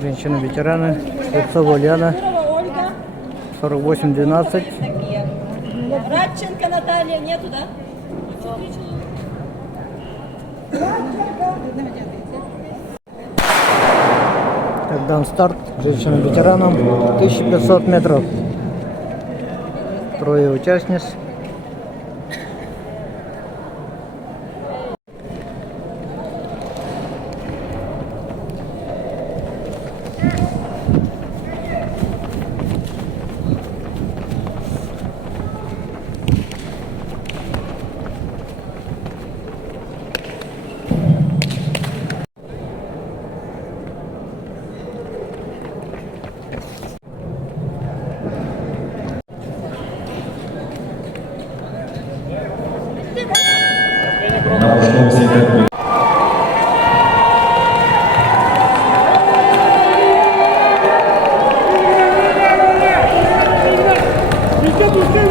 Женщины-ветераны. Швецова Ульяна. 48-12. Радченко Наталья нету, да? Так, дан старт. Женщинам-ветеранам. 1500 метров. Трое участниц. Пусти!